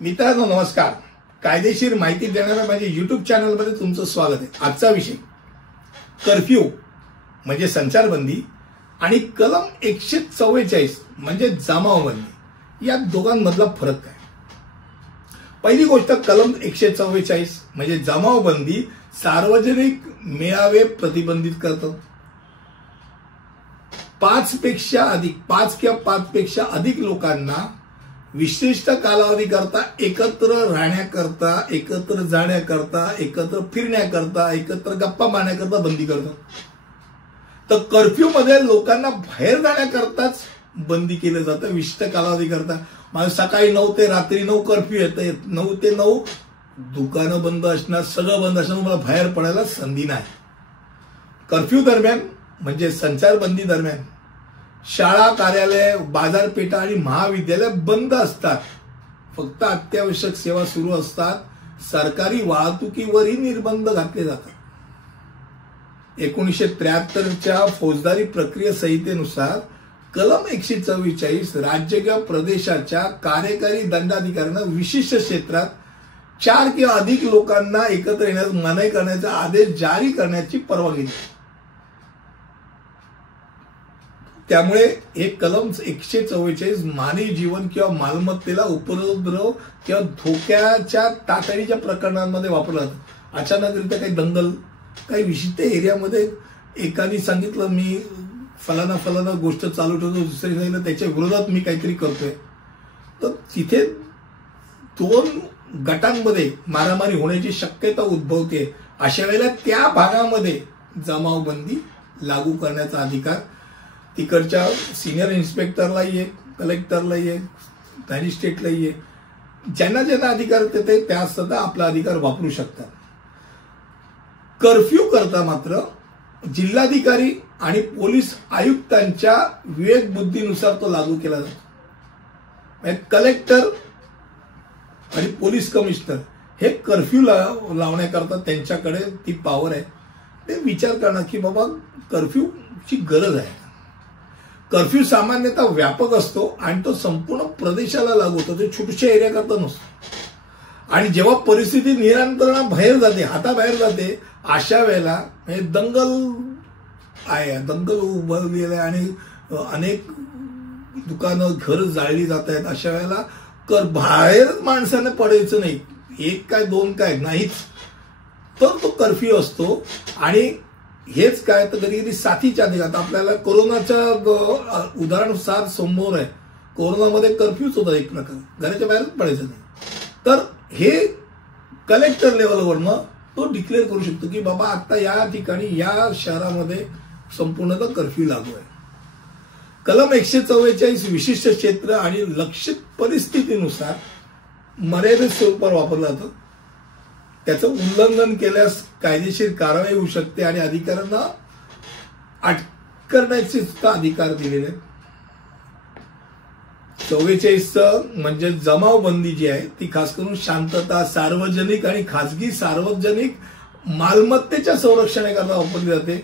मित्रांनो नमस्कार. कायदेशीर माहिती देणाऱ्या माझ्या YouTube चॅनलमध्ये तुमचं स्वागत आहे. आजचा विषय कर्फ्यू म्हणजे संचारबंदी आणि कलम 144 म्हणजे जमावबंदी, या दोघांमधला फरक काय. पहिली गोष्ट, कलम 144 म्हणजे जमावबंदी सार्वजनिक मेळावे प्रतिबंधित करतं. 5 किंवा 5 पेक्षा अधिक लोकांना विशिष्ट कालावधी करता एकत्र राहण्याकरता, एकत्र जाण्याकरता, एकत्र फिरण्याकरता, एकत्र गप्पा मारण्याकरता बंदी करतात. तर कर्फ्यू मध्ये लोकांना बाहेर जाण्याकरताच बंदी केलं जातं विशिष्ट कालावधी करता. म्हणजे सकाळी 9 ते रात्री 9 कर्फ्यू येतं. 9 ते 9 दुकानं बंद असणार, सगळं बंद असणार, मला बाहेर पडायला संधी नाही. कर्फ्यू दरम्यान म्हणजे संचारबंदी दरम्यान शाळा, कार्यालय, बाजारपेठा आणि महाविद्यालय बंद असतात. फक्त अत्यावश्यक सेवा सुरू असतात. सरकारी वाहतुकीवरही निर्बंध घातले जातात. 1973च्या फौजदारी प्रक्रिया संहितेनुसार कलम 144 राज्य किंवा प्रदेशाच्या कार्यकारी दंडाधिकाऱ्यांना विशिष्ट क्षेत्रात 4 किंवा अधिक लोकांना एकत्र येण्यास मनाई करण्याचा आदेश जारी करण्याची परवानगी देते. त्यामुळे हे कलम 144 मानवी जीवन किंवा मालमत्तेला उपद्रव किंवा धोक्याच्या तातडीच्या प्रकरणांमध्ये वापरलं जातं. अचानकरित्या काही दंगल, काही विशिष्ट एरियामध्ये एकाने सांगितलं मी फलाना गोष्ट चालू ठेवतो, दुसरी सांगितलं त्याच्या विरोधात मी काहीतरी करतोय, तर तिथे 2 गटांमध्ये मारामारी होण्याची शक्यता उद्भवते. अशा वेळेला त्या भागामध्ये जमावबंदी लागू करण्याचा अधिकार तिकडच्या सिनियर इन्स्पेक्टरलाही आहे, कलेक्टरलाही आहे, मॅजिस्ट्रेटलाही आहे. ज्यांना ज्यांना अधिकार देते त्या सुद्धा आपला अधिकार वापरू शकतात. कर्फ्यू करता मात्र जिल्हाधिकारी आणि पोलीस आयुक्तांच्या विवेकबुद्धीनुसार तो लागू केला जातो. कलेक्टर आणि पोलीस कमिशनर हे कर्फ्यू लावण्याकरता त्यांच्याकडे ती पॉवर आहे. ते विचार करणं की बाबा कर्फ्यूची गरज आहे. कर्फ्यू सामान्यतः व्यापक असतो आणि तो संपूर्ण प्रदेशाला लागू होतो. ते छोट्याशा एरिया करता नसतो. आणि जेव्हा परिस्थिती नियंत्रणाबाहेर जाते, हाताबाहेर जाते, अशा वेळेला दंगल उभारलेली आहे आणि अनेक दुकानं, घर जाळली जात आहेत. अशा वेळेला बाहेर माणसाने पडायचं नाही, 1 काय 2 काय नाहीच, तर तो कर्फ्यू असतो. आणि हेच काय तर कधी कधी साथीच्या अधिक, आता आपल्याला कोरोनाच्या उदाहरण सार समोर आहे. कोरोनामध्ये कर्फ्यूच होता एक प्रकार, घराच्या बाहेरच पडायचं नाही. तर हे कलेक्टर लेवलवरनं तो डिक्लेअर करू शकतो की बाबा आता या ठिकाणी या शहरामध्ये संपूर्णतः कर्फ्यू लागू आहे. कलम 144 विशिष्ट क्षेत्र आणि लक्षित परिस्थितीनुसार मर्यादित स्वरूपावर वापरलं जातं. त्याचं उल्लंघन केल्यास कायदेशीर कारवाई होऊ शकते आणि अधिकाऱ्यांना अटक करण्याचे सुद्धा अधिकार दिलेले आहेत. 44 म्हणजे जमावबंदी जी आहे ती खास करून शांतता, सार्वजनिक आणि खासगी सार्वजनिक मालमत्तेच्या संरक्षणाकरता वापरली जाते.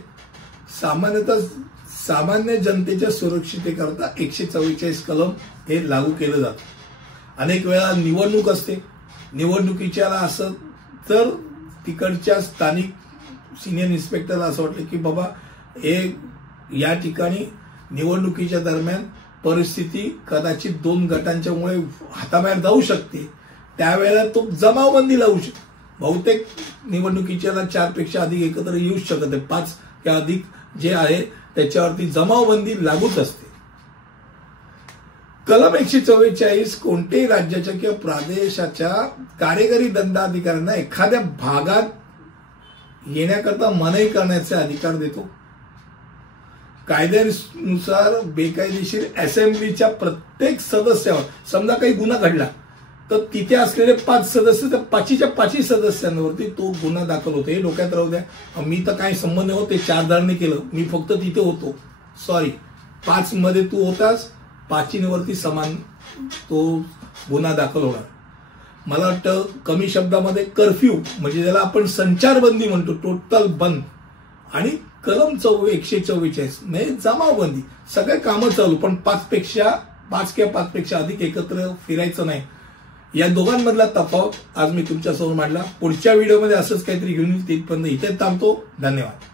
सामान्य जनतेच्या सुरक्षितेकरता 144 कलम हे लागू केलं जातं. अनेक वेळा निवडणूक असते, निवडणुकीच्या असं तर तिकडच्या स्थानिक सिनियर इन्स्पेक्टरला असं वाटलं की बाबा या ठिकाणी निवडणुकीच्या दरम्यान परिस्थिती कदाचित 2 गटांच्यामुळे हाताबाहेर जाऊ शकते, त्यावेळेला तो जमावबंदी लावू शकतो. बहुतेक निवडणुकीच्या 4 पेक्षा अधिक एकत्र येऊ शकत आहे. 5 किंवा अधिक जे आहे त्याच्यावरती जमावबंदी लागूच असते. कलम 144 कोणत्याही राज्याच्या किंवा प्रदेशाच्या कार्यकारी दंडाधिकाऱ्यांना एखाद्या भागात येण्याकरता मनाई करण्याचे अधिकार देतो. कायद्यानुसार बेकायदेशीर असेंब्लीच्या प्रत्येक सदस्यावर समजा काही गुन्हा घडला तर तिथे असलेले 5 सदस्य, त्या 5च्या सदस्यांवरती तो गुन्हा दाखल होतो. हे डोक्यात राहू द्या. मी तर काही संबंध नव्हतं, ते 4 जणांनी केलं, मी फक्त तिथे होतो, सॉरी. 5 मध्ये तू होतास, 5 वरती समान तो गुन्हा दाखल होणार. मला वाटतं कमी शब्दामध्ये कर्फ्यू म्हणजे ज्याला आपण संचारबंदी म्हणतो, टोटल बंद, आणि कलम 144 म्हणजे जमावबंदी, सगळे कामं चालू, पण 5 किंवा 5 पेक्षा अधिक एकत्र फिरायचं नाही. या दोघांमधला तफावत आज मी तुमच्यासमोर मांडला. पुढच्या व्हिडिओमध्ये असंच काहीतरी घेऊन येईल. तिथपर्यंत इथेच थांबतो. धन्यवाद.